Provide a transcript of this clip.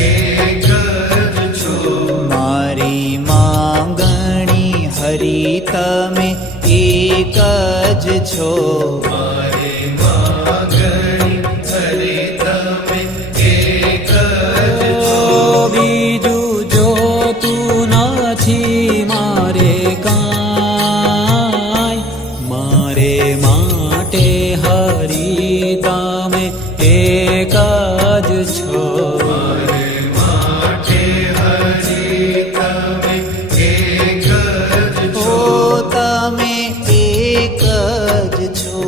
એક જ છો. મારી માંગણી હરી તમે એક જ છો. મારી માંગણી હરી તમે એક જ છો. બીજું જોતું નથી મારે કાંઈ, મારે માટે હરી તમે એક જ છો. મારે માટે હરી તમે એક જ છો. ઓ તમે એક જ છો.